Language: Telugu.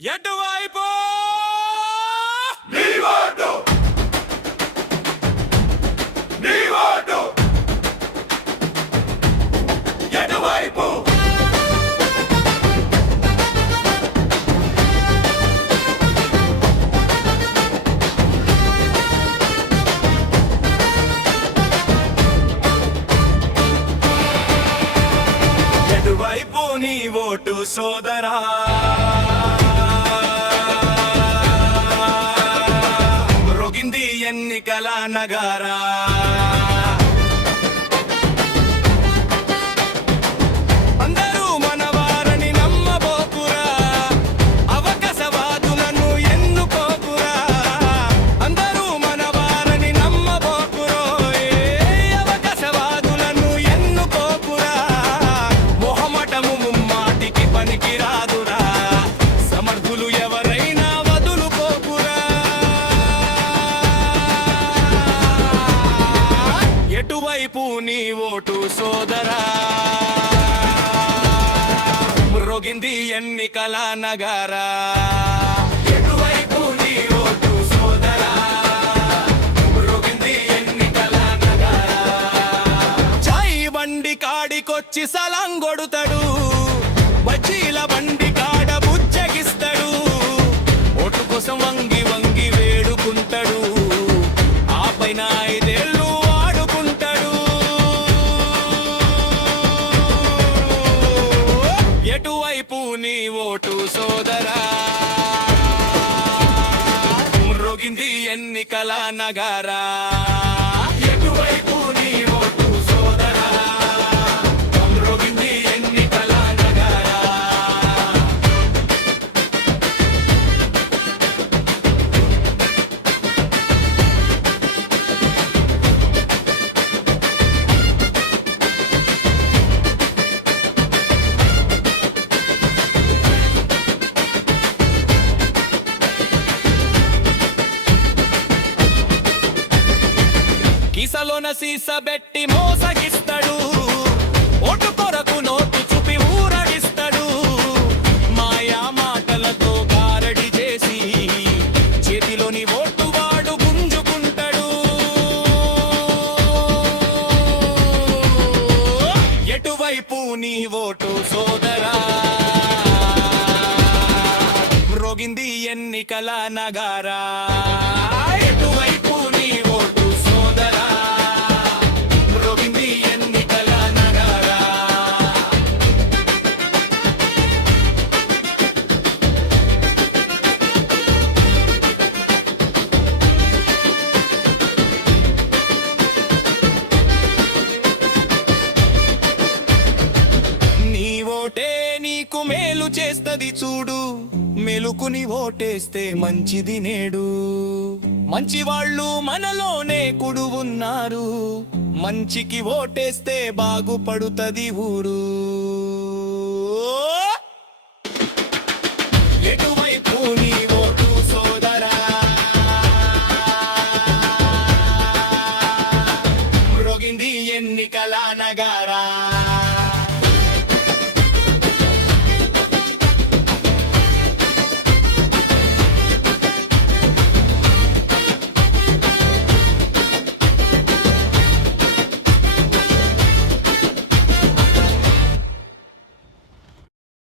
ఎటువైపు? ఎటువైపు నీ ఓటు సోదరా? ఎన్నికల నగారా. చాయ్ బండి కాడికొచ్చి సలాం కొడుతాడు. బజ్జీల బండి కాడ బుజ్జగిస్తాడు. ఓటు కోసం వంగి వంగి నీ ఓటు సోదరా. మ్రోగింది ఎన్నికల నగారా. ఎటువైపు నీ కిసలోన సీస బెట్టి మోసగిస్తాడు. ఓటు కొరకు నోటు చూపి ఊరడిస్తాడు మాయా మాటలతో గారడి చేసి చేతిలోని ఓటు వాడు గుంజుకుంటాడు. ఎటువైపు నీ ఓటు సోదరా? రోగింది ఎన్నికల నగారా? నీకు మేలు చేస్తది చూడు. మెలుకుని ఓటేస్తే మంచిది నేడు. మంచి వాళ్ళు మనలోనే కుడు ఉన్నారు మంచికి ఓటేస్తే బాగుపడుతుంది ఊరు. ఎటు